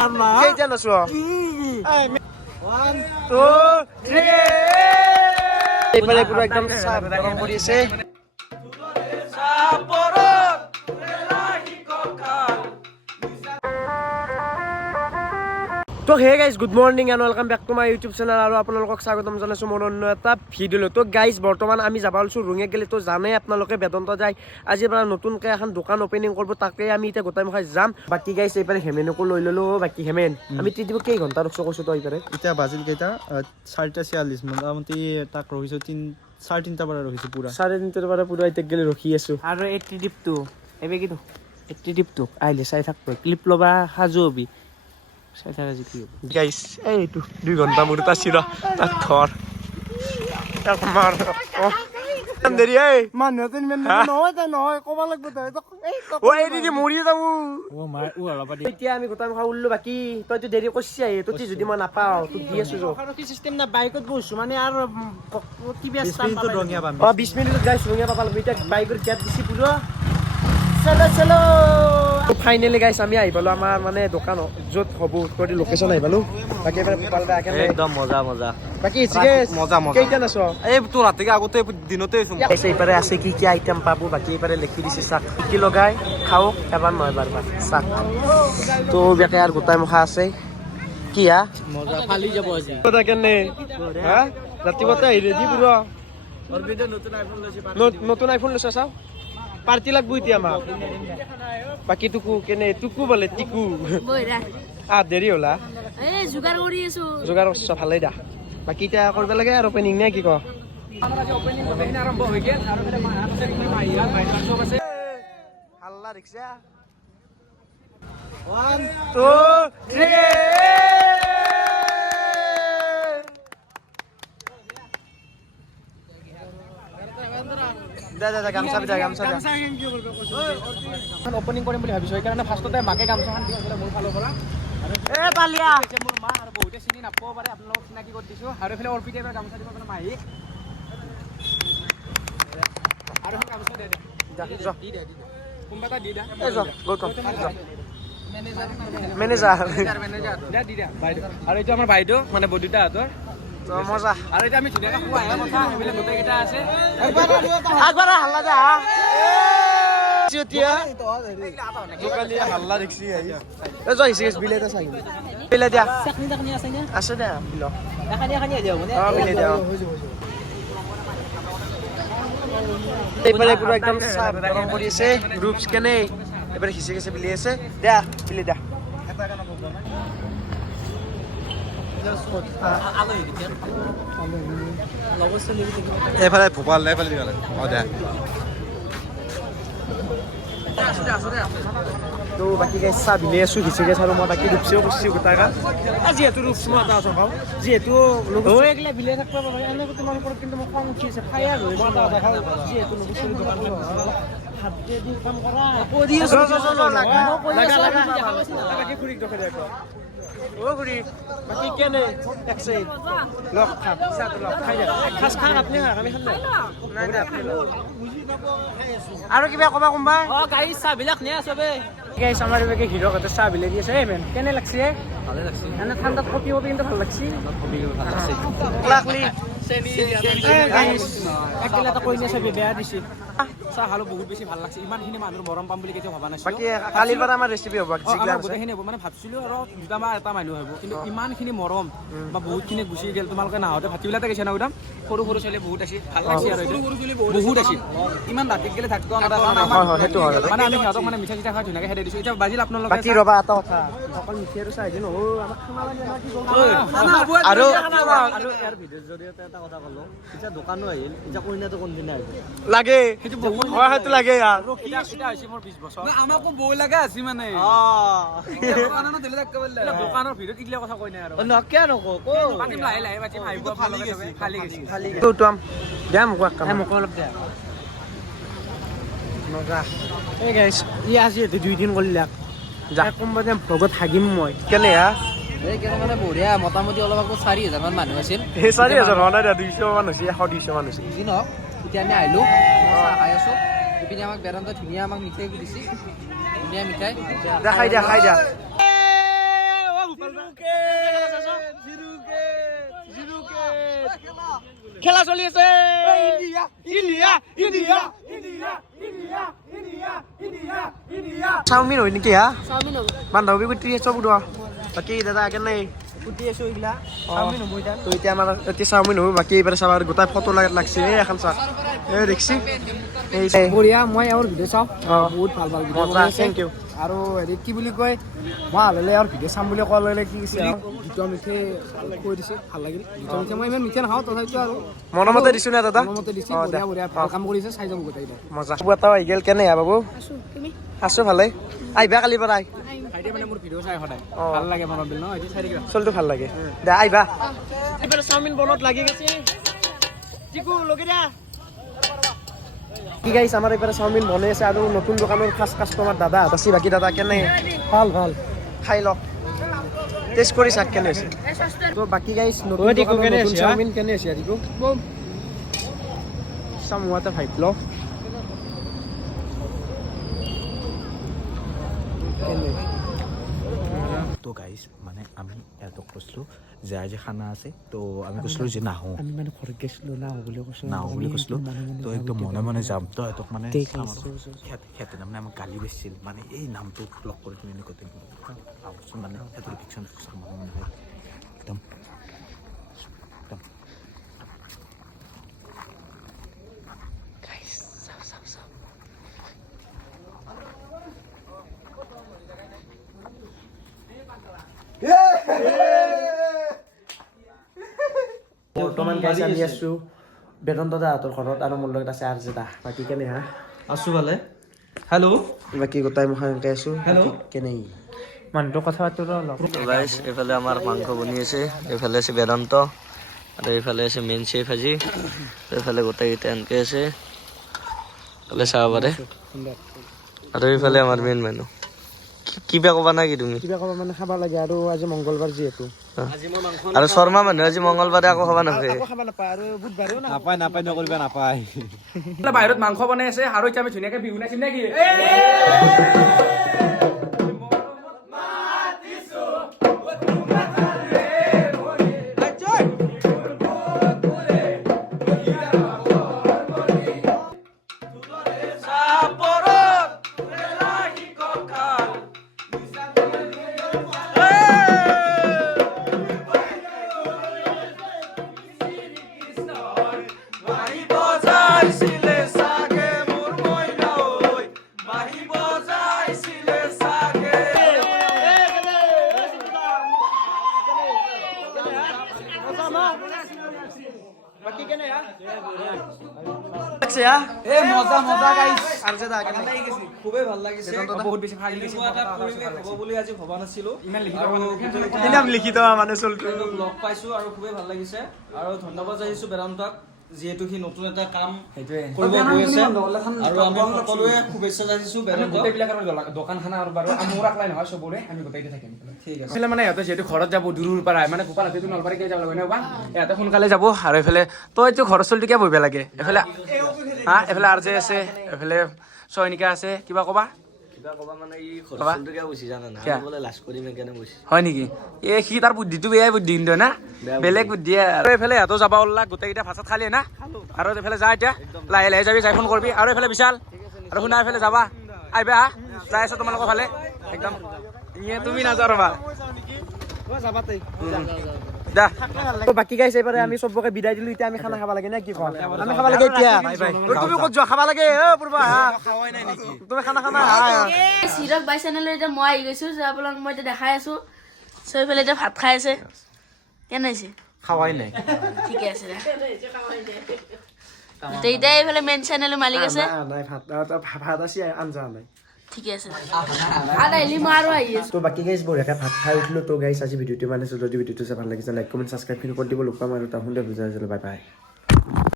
কেইটা নাচো 1 2 3 এইফালে পুৰো একদম সাপ গৰম পড়িছে তো হে guys good morning and welcome back to my YouTube channel আৰু আপোনালোকক স্বাগতম জনাইছোঁ মোৰ অন্য এটা ভিডিঅ'লৈ। তো গাইজ বৰ্তমান আমি যাব ওলাইছোঁ ৰঙিয়া গেলি। তো জানেই আপোনালোকে বেদান্ত যায় আজিৰ পৰা নতুনকৈ এখন দোকান অপেনিং কৰিব, তাকে আমি এতিয়া গোটাই মুখাই যাম। বাকী গাইজ এইফালে হেমেনকো লৈ ল'লোঁ। বাকী হেমেন আমি ত্ৰিদিব কেই ঘণ্টা ৰখছোঁ কৈছোঁ তো এইফালে এতিয়া বাজিল কেইটা 4:46 মোটামুটি তাক ৰখিছোঁ 3:30 পৰা ৰখিছোঁ পুৰা 3:30 পৰা পুৰা এতিয়া গেলি ৰখি আছোঁ। আৰু এই ত্ৰিদিপটো এইবে কিন্তু এই ত্ৰিদিপটো আহিলে চাই থাকব ক্লিপ ল'বা সাজু হবি চাই থাকা যি কি গাইছ। এইটো 2 ঘণ্টা মোৰ এটা চিৰা তাক ঘৰ আমাৰ দেৰি এই মানুহ তেন নহয় তাই নহয় ক'ব লাগিব ঐ এৰি মৰি যাওঁ এতিয়া আমি গোটাই মুখা উল্লো। বাকী তইতো দেৰি কৰিছি আহি তই যদি মই নাপাওঁ তোক দি আছোঁ কি চিষ্টেম না বাইকত বহিছোঁ মানে আৰু 20 মিনিটত গাইছ ৰঙিয়া পাবা লাগিব। এতিয়া বাইকৰ গেট দিছি পুৰা চলো চলো। ফাইনেলি গাইছ আমি আহি পালোঁ আমাৰ মানে দোকান য'ত হ'ব তোৰ লোকেশ্যন আহি পালোঁ। বাকী একদম মজা মজা বাকী মজা মজা কেইটা নাচ এই তোৰ ৰাতিকে আগতে দিনতে এইপাৰে আছে কি কি আইটেম পাব। বাকী এইপাৰে লিখি দিছে চাক কি লগাই খাওক এবাৰ নহয় বাৰবাৰ চাক। তো বেকে আৰু গোটাই মুখা আছে কি হা মজা ফালি যাব আজি কেনে হা ৰাতিপুৱাতে আহি ৰেডি পুৰা নতুন আইফোন লৈছা চাওঁ পাৰ্টি লাগব এতিয়া আমাক। বাকী টুকু কেনে টুকু বোলে টিকু দেৰি হ'লা যোগাৰ কৰিছ ভালেই দা। বাকী এতিয়া কৰিব লাগে আৰু অপেনিং নে কি ক হাল্লা ৰিক্সা 1 2 3 অপেনিং কৰিম বুলি ভাবিছোঁ সেইকাৰণে ফাৰ্ষ্টতে মাকে গামোচাখন দি আছিলে মোৰ ফালৰ পৰা মোৰ মা আৰু বহুতে চিনি নাপাব পাৰে আপোনালোকক চিনাকি কৰি দিছোঁ। আৰু এইফালে অৰ্পিতে গামোচা দিব মানে মাহী আৰু গামোচা দে কোনোবা এটা দি দে মেনেজাৰ দি দে বাইদেউ। আৰু এইটো আমাৰ বাইদেউ মানে বৰদেউতাহঁতৰ মজা। আৰু এতিয়া আমি ধুনীয়াকৈ খোৱা আহে কথা সেইবিলাক গোটেইকেইটা আছে আগবাৰ হাল্লা দে হাল্লা দেখছি বিলে বিলে দিয়া আছে দে এইফালে পুরো একদম সাপ গরম পড়ি আছে গ্রুপস কেনে এবারে খিচে খিচে বিলি আছে দিয়া বিলে দিয়া এইফালে ভোপাল এইফালে দিবা দে তো বাকী গাইছ চাহ বিলে আছোঁ খিচি গেছ আৰু মই বাকী ৰূপচেও কৰিছোঁ গোটাকা যিহেতু ৰূপচ মই এটা আছোঁ খাওঁ যিহেতু এইগিলা বিলে থাকিব পাৰে এনেকৈ তোমালোকৰ কিন্তু মই খং উঠি আছে খাই আৰু মই এটা দেখা যিহেতু নুবুজিলোঁ দোকান হাতে দি কাম কৰা কৰি আছোঁ বাকী খুৰীক দেখে দে অ' খুৰী বাকী কেনে একছে লগ খাম চাহটো লগ খাই দে খাচ খাম আপুনি আমি খাম নাই নাই আপুনি আৰু কিবা ক'বা কোনোবাই গাড়ী চাহবিলাক নিয়ে চবেই গাইছ আমাৰ এইভাগে হিৰক এটা চাহ বিলাই দি আছে মেন কেনে লাগছে ভালে লাগছে এনে ঠাণ্ডাত কপি কপি কিন্তু ভাল লাগছে বেয়া দিছে চাহ খালো বহুত বেছি ভাল লাগছে। ইমানখিনি মানুহৰ মৰম পাম বুলি কেতিয়াও ভবা নাছিলোঁ। বাকী কালিৰ পৰা আমাৰ ৰেচিপি হ'ব গোটেইখিনি হ'ব মানে ভাবিছিলোঁ আৰু দুটা বা এটা মানুহ হ'ব কিন্তু ইমানখিনি মৰম বা বহুতখিনি গুচি গ'ল। তোমালোকে নাহোঁতে ভাতিবিলাতে গৈছে না একদম সৰু সৰু ছোৱালী বহুত আছিল ভাল লাগছে আৰু বহুত আছিল ইমান ৰাতিত গ'লে থাকিব সেইটো হয় মানে আমি সিহঁতক মানে মিঠা চিঠা খাই ধুনীয়াকৈ খেদাই দিছোঁ। এতিয়া বাজিল আপোনালোকে বাকী ৰ'বা এটা কথা অকল মিঠি আৰু চাহ দিন আৰু ইয়াৰ ভিডিঅ'ৰ জৰিয়তে এটা কথা ক'লোঁ এতিয়া দোকানো আহিল এতিয়া কইনাটো কোনদিনা আহিব লাগে সেইটো বহুত সেইটো লাগে ইয়াৰ এতিয়া হৈছে মোৰ 20 বছৰ আমাকো বৌ লগা আছে মানে দোকানৰ ভিডিঅ'ত এইগিলা কথা কৈ নাই আৰু নকিয়া নকওঁ পাতিম লাহে লাহে পাতিম আহিব ফালি গৈছে দিয়া মোক মোক অলপ দিয়া মজা এই গাইছ ই আজি 2 দিন কৰিলাক যা কোনোবা ভগত হাগিম মই কেনে হা এই কেনে মানে বঢ়িয়া মোটামুটি অলপ আকৌ 4,000 মান মানুহ আছিল 4,000 হোৱা নাই 200 মান হৈছে 100-200 মান হৈছে যি নহওক এতিয়া আমি আহিলোঁ চাহ খাই আছোঁ ইপিনে আমাক বেদান্ত ধুনীয়া আমাক মিঠাই দিছে ধুনীয়া মিঠাই খাই দিয়া খেলা চলি আছে চাওমিন হয় নেকি হা বান্ধৱী কুটি চব উঠোৱা বাকী দাদা কেনে কুটি আছো এইগিলা চাওমিন হ'ব এতিয়া তো এতিয়া আমাৰ এতিয়া চাওমিন হ'ব বাকী এইবাৰ চাব গোটাই ফটো লাগছে এখন চাওক এই দেখছি বঢ়িয়া মই এওঁৰ ভিডিঅ' চাওঁ বহুত ভাল ভাল ভিডিঅ' মজা থেংক ইউ আৰু হেৰি কি বুলি কয় মই হাললে আৰু ভিডিঅ' চাম বুলি কোৱা লগে কি কৈছে গীতৰ মিঠে কৈ দিছে ভাল লাগিল গীতৰ মিঠে মই ইমান মিঠে নাখাওঁ তথাপিতো আৰু মনমতে দিছো না দাদা মনমতে দিছে বঢ়িয়া বঢ়িয়া ভাল কাম কৰিছে চাই যাম গোটেইকেইটা মজা এটাও আহি গ'ল কেনে বাবু আছো ভালে আহিবা কালিৰ পৰা ভাইটি মানে মোৰ ভিডিঅ' চাই সদায় ভাল লাগে মনত দিল ন এইটো চাই থাকিবা চলটো ভাল লাগে দে আহিবা এইবাৰ চাওমিন বনত লাগি গৈছে চিকু লগে দিয়া কি গাইছ আমাৰ এইবাৰ চাওমিন বনাই আছে আৰু নতুন দোকানৰ ফাৰ্ষ্ট কাষ্টমাৰ দাদা আছে বাকী দাদা কেনে ভাল ভাল খাই লওক টেষ্ট কৰি চাক কেনে হৈছে তো বাকী গাইছ নতুন দোকানৰ নতুন চাওমিন কেনে হৈছে আদিকো চামুৱাতে ভাইপ ল তো গাইজ মানে আমি ইহঁতক কৈছিলোঁ যে আজি খানা আছে তো আমি কৈছিলোঁ যে নাহোঁ আমি মানে ঘৰত গৈছিলোঁ নাহোঁ বুলি কৈছিলোঁ তো একদম মনে মনে যাম তো সিহঁতক মানে সিহঁতে তাৰমানে আমাক গালি বেচিছিল মানে এই নামটো লগ কৰি তুমি এনেকুৱা ভাবচোন মানে সিহঁতৰ ফিকশ্যন মনে মনে হয় একদম বৰ্তমান গাইছ আমি আছোঁ বেদন্ত দাহঁতৰ ঘৰত আৰু মোৰ লগত আছে আৰ্জেদা বাকী কেনে হা আছোঁ ভালে হেল্ল' বাকী গোটাই মই সেনেকৈ আছোঁ কেনে মানুহটো কথা পাতিব অলপ গাইছ এইফালে আমাৰ মাংস বনি আছে এইফালে আছে বেদান্ত আৰু এইফালে আছে মেইন চেফ আজি এইফালে গোটেইকেইটা এনেকৈ আছে এইফালে চাব পাৰে আৰু এইফালে আমাৰ মেইন মানুহ কিবা ক'বা নাকি তুমি কিবা ক'ব মানে খাব লাগে আৰু আজি মংগলবাৰ যিহেতু আৰু শৰ্মা মানুহ আজি মংগলবাৰে আকৌ খাব নাপায় খাব নাপায় আৰু বুধবাৰেও নাপায় নকৰিবা নাপায় বাহিৰত মাংস বনাই আছে আৰু এতিয়া আমি ধুনীয়াকৈ বিহু নাচিম নেকি মজা গাইছ আৰ্জেদা কেনে খুবেই ভাল লাগিছে বহুত বেছি ভাল লাগিছে এটা পৰিৱেশ হ'ব বুলি আজি ভবা নাছিলোঁ ইমান লিখিত মানে চলটো লগ পাইছোঁ আৰু খুবেই ভাল লাগিছে আৰু ধন্যবাদ জনাইছোঁ বেদান্তক যিহেতু সি নতুন এটা কাম কৰিব গৈ আছে আৰু আমি সকলোৱে শুভেচ্ছা জনাইছোঁ বেদান্তক গোটেইবিলাক আৰু দোকান খানা আৰু বাৰু মোৰ আকলাই নহয় চবৰে আমি গোটেইটো থাকিম ঠিক আছে মানে ইহঁতে যিহেতু ঘৰত যাব দূৰৰ পৰা মানে গোপাল হাতীটো নলবাৰীকে যাব লাগে বা ইহঁতে সোনকালে যাব আৰু এইফালে তই এইটো ঘৰৰ চলিটোকে বহিব লাগে এইফালে হা এইফালে আৰ্জে আছে এইফালে চয়নিকা আছে কিবা ক'বা কিবা ক'বা মানে ই ঘৰটোকে বুজি জানা না বোলে লাজ কৰিম সেইকাৰণে বুজি হয় নেকি এই সি তাৰ বুদ্ধিটো বেয়াই বুদ্ধি কিন্তু না বেলেগ বুদ্ধি আৰু এইফালে সিহঁতো যাব ওলাক গোটেইকেইটা ভাত চাত খালি না আৰু এইফালে যা এতিয়া লাহে লাহে যাবি যাই ফোন কৰিবি আৰু এইফালে বিশাল আৰু শুনা এইফালে যাবা আহিবা হা যাই আছো তোমালোকৰ ফালে একদম তুমি নাযাওঁ ৰবা যা বাকী গাইছ এইবাৰে আমি চবকে বিদায় দিলো এতিয়া আমি খানা খাব লাগে নে কি কোৱা আমি খাব লাগে এতিয়া তুমি ক'ত যোৱা খাব লাগে পূৰ্বা তুমি খানা খানা চিৰক বাই চেনেলৰ এতিয়া মই আহি গৈছোঁ আপোনাক মই এতিয়া দেখাই আছোঁ চবফালে এতিয়া ভাত খাই আছে কেনে হৈছে খাৱাই নাই ঠিকে আছে এতিয়া এইফালে মেইন চেনেলৰ মালিক আছে নাই ভাত আছে আঞ্জা নাই ঠিকে আছে ভাত আহিলে মই আৰু আহি আছোঁ তো বাকী গাইছ বঢ়িয়াকৈ ভাত খাই উঠিলোঁ তো গাইছ আজি ভিডিঅ'টো মানে যদি ভিডিঅ'টো চাই ভাল লাগিছে লাইক কমেণ্ট ছাবস্ক্ৰাইব কৰি দিব লগ পাম আৰু তাৰ শুনতে বুজাই বাই বাই